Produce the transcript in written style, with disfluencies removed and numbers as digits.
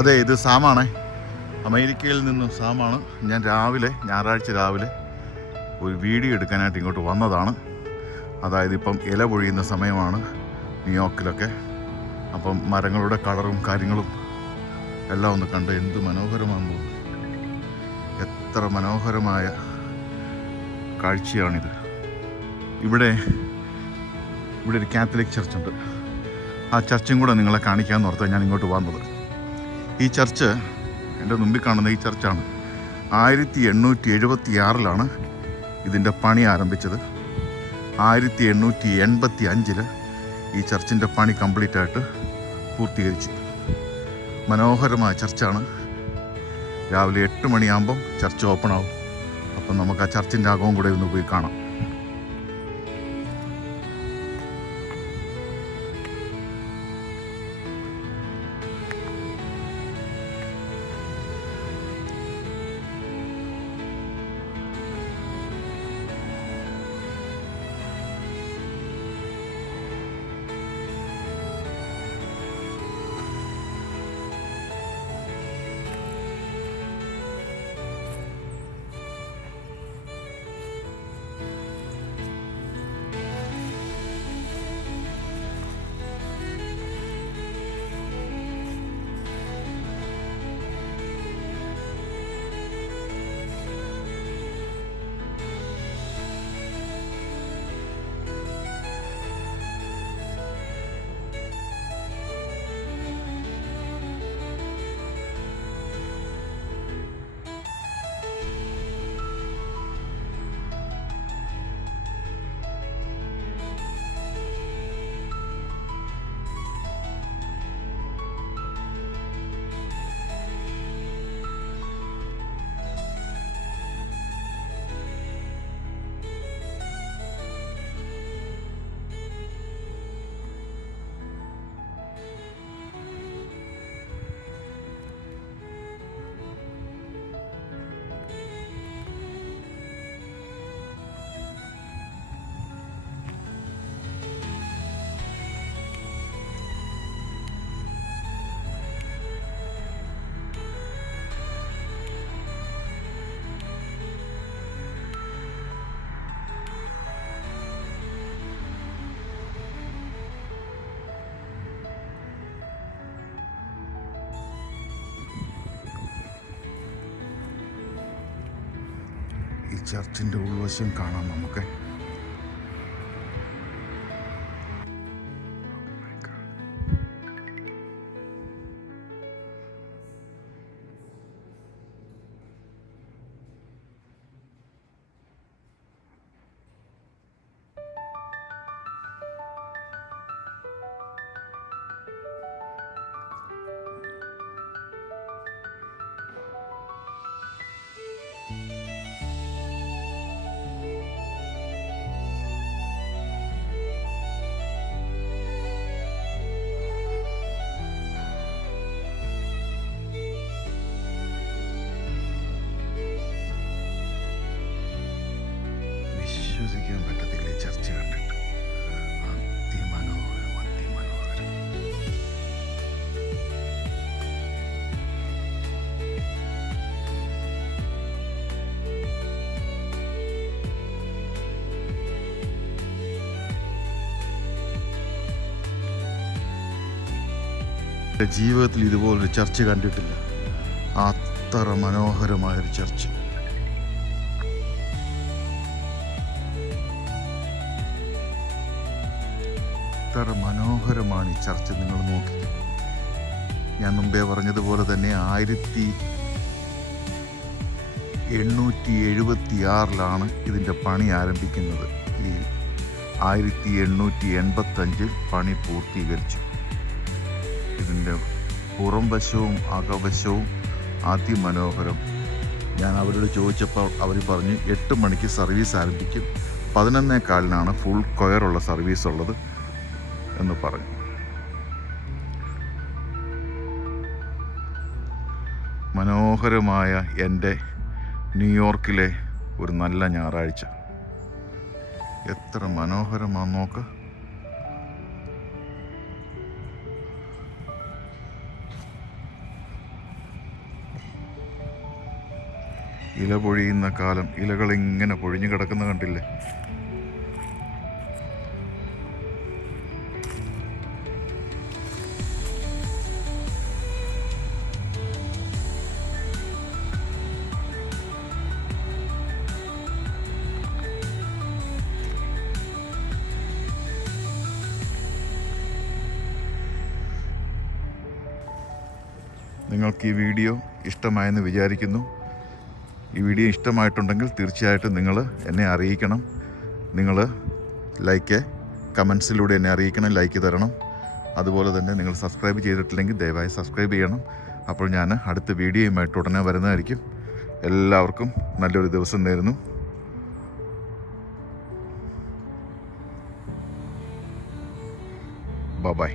അതെ, ഇത് സാമാണേ. അമേരിക്കയിൽ നിന്നും സാമാണ്. ഞാൻ ഞായറാഴ്ച രാവിലെ ഒരു വീഡിയോ എടുക്കാനായിട്ട് ഇങ്ങോട്ട് വന്നതാണ്. അതായത് ഇപ്പം ഇല പൊഴിയുന്ന സമയമാണ് ന്യൂയോർക്കിലൊക്കെ. അപ്പം മരങ്ങളുടെ കളറും കാര്യങ്ങളും എല്ലാം ഒന്ന് കണ്ട് എന്ത് മനോഹരമാണെന്ന് തോന്നുന്നു. എത്ര മനോഹരമായ കാഴ്ചയാണിത്. ഇവിടെ ഒരു കാത്തലിക് ചർച്ചുണ്ട്. ആ ചർച്ചും കൂടെ നിങ്ങളെ കാണിക്കാമെന്ന് ഓർത്താൽ ഞാൻ ഇങ്ങോട്ട് വന്നത്. ഈ ചർച്ച്, എൻ്റെ മുമ്പിൽ കാണുന്ന ഈ ചർച്ചാണ് 1876 ഇതിൻ്റെ പണി ആരംഭിച്ചത്. 1885 ഈ ചർച്ചിൻ്റെ പണി കംപ്ലീറ്റ് ആയിട്ട് പൂർത്തീകരിച്ചു. മനോഹരമായ ചർച്ചാണ്. രാവിലെ 8 മണിയാകുമ്പം ചർച്ച് ഓപ്പൺ ആവും. അപ്പം നമുക്ക് ആ ചർച്ചിൻ്റെ അകവും കൂടെ ഒന്ന് പോയി കാണാം. ഈ ചർച്ചിൻ്റെ ഉൾവശം കാണാം നമുക്ക്. വിശ്വസിക്കാൻ പറ്റത്തില്ല ഈ ചർച്ച് കണ്ടിട്ട്. അതിമനോഹരം, അതിമനോഹരം. ജീവിതത്തിൽ ഇതുപോലൊരു ചർച്ച് കണ്ടിട്ടില്ല. അത്ര മനോഹരമായൊരു ചർച്ച്. എത്ര മനോഹരമാണ് ഈ ചർച്ച്, നിങ്ങൾ നോക്കി. ഞാൻ മുമ്പേ പറഞ്ഞതുപോലെ തന്നെ 1876 ഇതിൻ്റെ പണി ആരംഭിക്കുന്നത്. ഈ 1885 പണി പൂർത്തീകരിച്ചു. ഇതിൻ്റെ പുറം വശവും അകവശവും അതിമനോഹരം. ഞാൻ അവരോട് ചോദിച്ചപ്പോൾ അവർ പറഞ്ഞു 8 മണിക്ക് സർവീസ് ആരംഭിക്കും, 11:15 ഫുൾ കൊയറുള്ള സർവീസ് ഉള്ളത് എന്ന് പറഞ്ഞു. മനോഹരമായ എൻ്റെ ന്യൂയോർക്കിലെ ഒരു നല്ല ഞായറാഴ്ച. എത്ര മനോഹരമാണെന്ന് നോക്ക്. ഇല പൊഴിയുന്ന കാലം, ഇലകളിങ്ങനെ പൊഴിഞ്ഞു കിടക്കുന്ന കണ്ടില്ലേ? നിങ്ങൾക്ക് ഈ വീഡിയോ ഇഷ്ടമായെന്ന് വിചാരിക്കുന്നു. ഈ വീഡിയോ ഇഷ്ടമായിട്ടുണ്ടെങ്കിൽ തീർച്ചയായിട്ടും നിങ്ങൾ എന്നെ അറിയിക്കണം. നിങ്ങൾ കമൻസിലൂടെ എന്നെ അറിയിക്കണം, ലൈക്ക് തരണം. അതുപോലെ തന്നെ നിങ്ങൾ സബ്സ്ക്രൈബ് ചെയ്തിട്ടില്ലെങ്കിൽ ദയവായി സബ്സ്ക്രൈബ് ചെയ്യണം. അപ്പോൾ ഞാൻ അടുത്ത വീഡിയോയുമായിട്ട് ഉടനെ വരുന്നതായിരിക്കും. എല്ലാവർക്കും നല്ലൊരു ദിവസം നേരുന്നു. ബൈ.